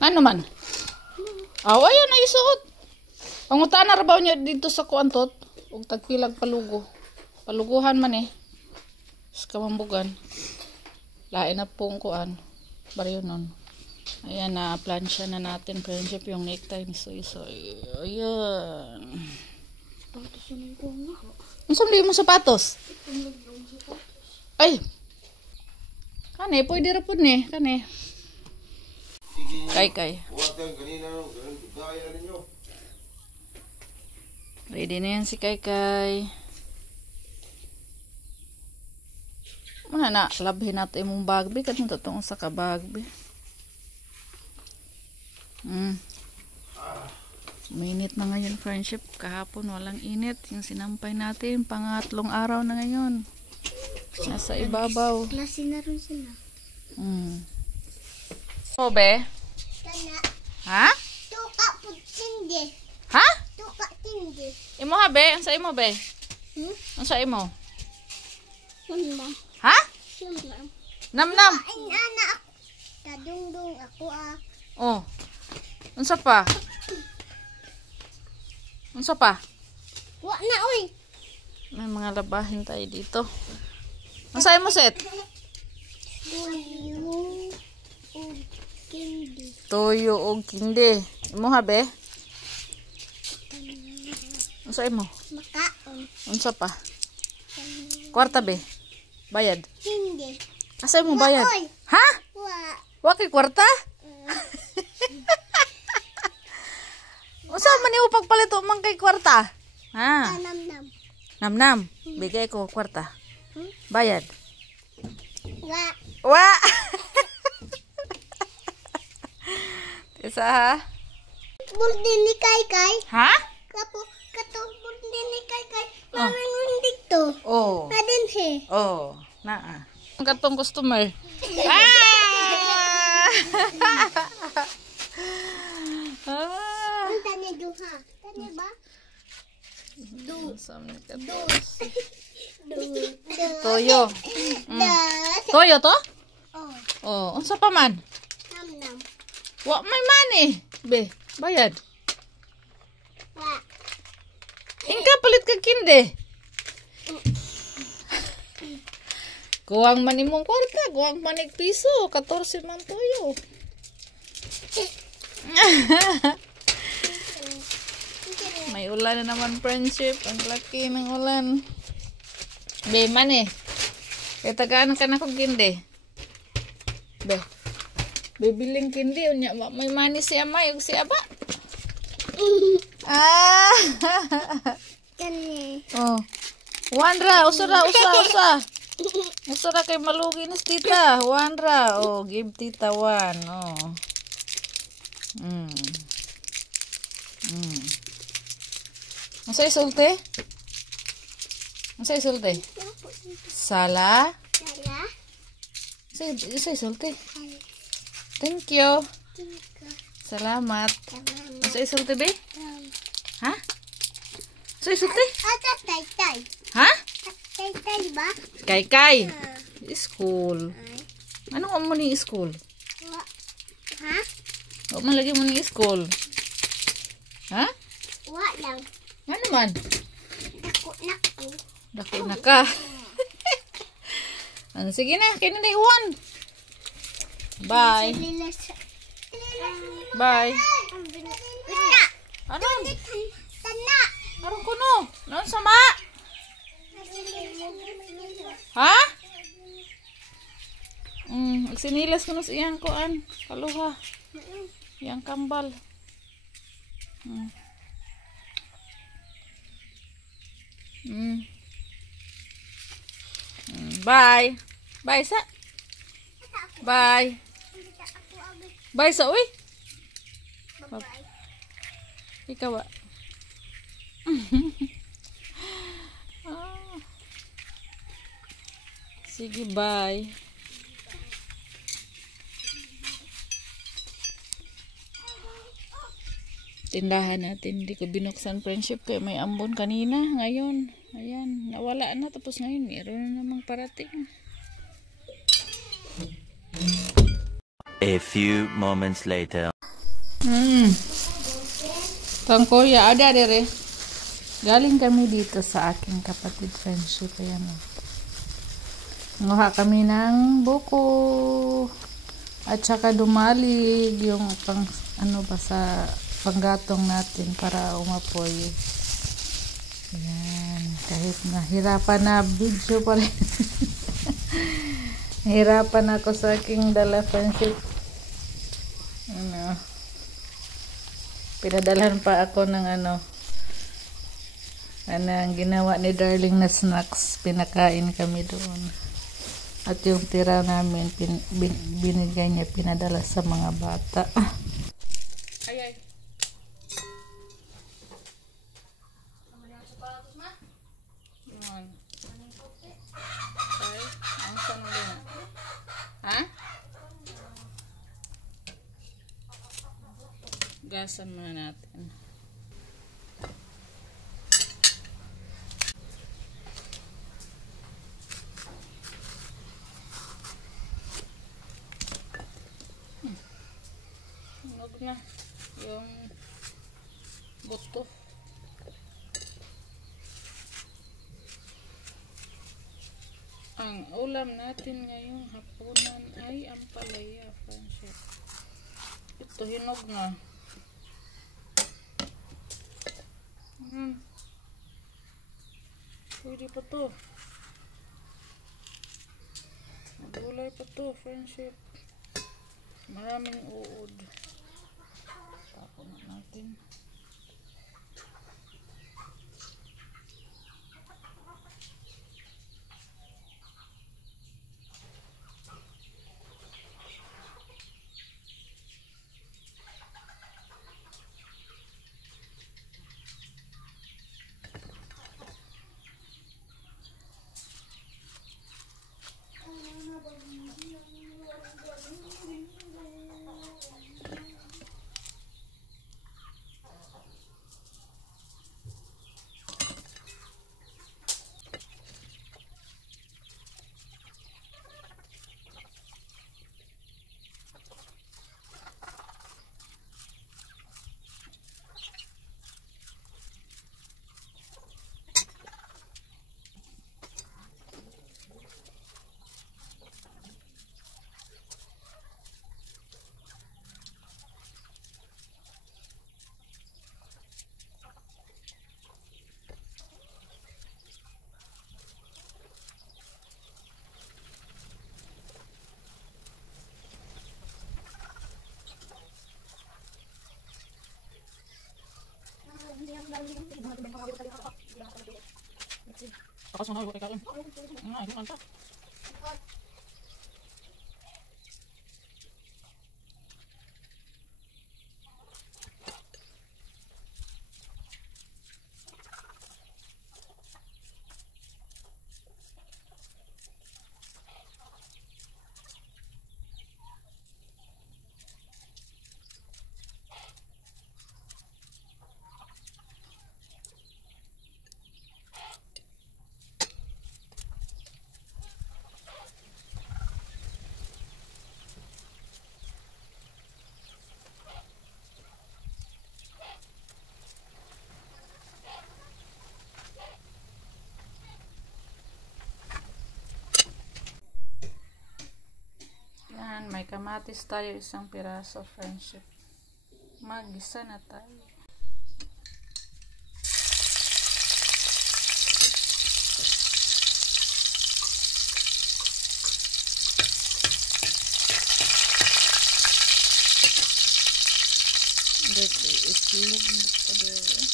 Ano man? Aw, ayan na isuot. Pangutan na rabaw niya dito sa kuantot. Ug tagpilag palugo. Paluguhan man eh. Sa kamambugan. Lain na pong kuan. Bariyo nun. Ayan na, plansya na natin. Friendship yung necktie ni Soy. Ayan. Ang sumli mo sapatos? Ay! Kane, pwede ra po ni. Kane. Kay. Ready na yan si Kay. Mana na, labhin nato imong bagbi. Kanong tatong sa kabagbi. Mainit na ngayon, friendship. Kahapon walang init. Yung sinampay natin, pangatlong araw na ngayon. Nasa ibabaw. Klase na rin sila. O, be? Kana. Ha? Tuka po tindi. Ha? Tuka tindi. Imo ha, be? Ang sa imo, be? Ang sa imo? Summa. Ha? Summa. Nam. Ay, anak ako. Kadungdung ako Oh. Unsa pa? Wa na, oy. May mga labahin tayo dito. Ang sa imo, set? Toyo o kindi. Imo ha, be? Unsa imo? Makaon. Unsa pa? Kwarta, be? Bayad? Hindi. Asa imo bayad? Oy. Ha? Wa. Wa kay kwarta? Unsa man imo pagpalito man kay kwarta? Ha? Tanam-nam. Nam. Bigay ko kwarta. Bayad? Wa. Wa. Isa ha? Burdin ni Kay. Ha? Kato burdin ni Kay. Maraming dito. Oh. Padin he. Oh, naa. Ang katong customer. Ah! Ang tanya duha. Tanya ba? Toyo. Toyo to? Oh. Oh, unsa pa man? Nam-nam. Wa may money. Be, bayad. Wa. Ingka palit ka kinde. Kuwang man imong kwarta, kuwang manig piso, 14 man toyo. May ulan na naman, friendship. Ang laki ng ulan. Be, man eh. Kaya tagaan ka na kong kinde. Be. Bibiling kindi. May money si Amay o si Aba. Ah! Kani. Oh. Wanra, usara. Usara kay malugi ni tita. Wanra. Oh, give tita 1. Oh. Masay sulte? Sala? Masay sulte? Thank you. Salamat. Masay sulte, be? Ha? Masay sulte? Tay. Ha? Tay ba? Kay. School. Ano mo ni school? Wa. Ha? O man lagi mo ni school. Ha? Wa lang. Ano man? Naku. Dako na ka. Ano, sige na. Kaya na iwan. Bye. Bye. Ano? Tana. Aron ko no. Noon sama. Ha? Sinilas ko na sa iyang kuan. Kaluha. Iyang kambal. Bye. Bye sa. Bye. Bye sa uy. Ikaw ba? Sige, bye. Tindahan natin, hindi ko binuksan, friendship, kaya may ambon kanina. Ngayon, ayan, nawala na, tapos ngayon meron na namang parating. A few moments later. Kang kuya, ada dire. Galing kami dito sa aking kapatid friendship. Ayan o. Nguha kami ng buko. At saka dumalig yung pang, ano ba, sa panggatong natin para umapoy. Ayan. Kahit nahirapan na video pa rin. Hirapan ako sa aking dala friendship. Ano. Pinadalhan pa ako ng ano ang ginawa ni Darling na snacks. Pinakain kami doon. At yung tira namin, binigay niya, pinadala sa mga bata. Ay, ay. Yun. Ay, ang saan mo yun? Ha? Gasan muna natin. Huwag na yung buto. Ang ulam natin ngayong hapunan ay ampalaya, friendship. Ito hinog na. Pwede pa to. Magulay pa to, friendship. Maraming uod. Tapon na natin. Ako sana ay kain. Ay, manta. May kamatis tayo, isang piraso, friendship. Magisa na tayo. Dito, itlog pa doon.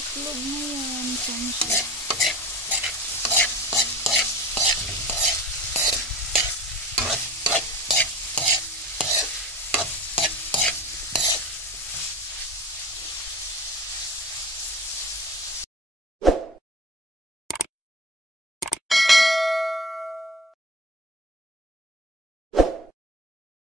itlog na yan. Sunset.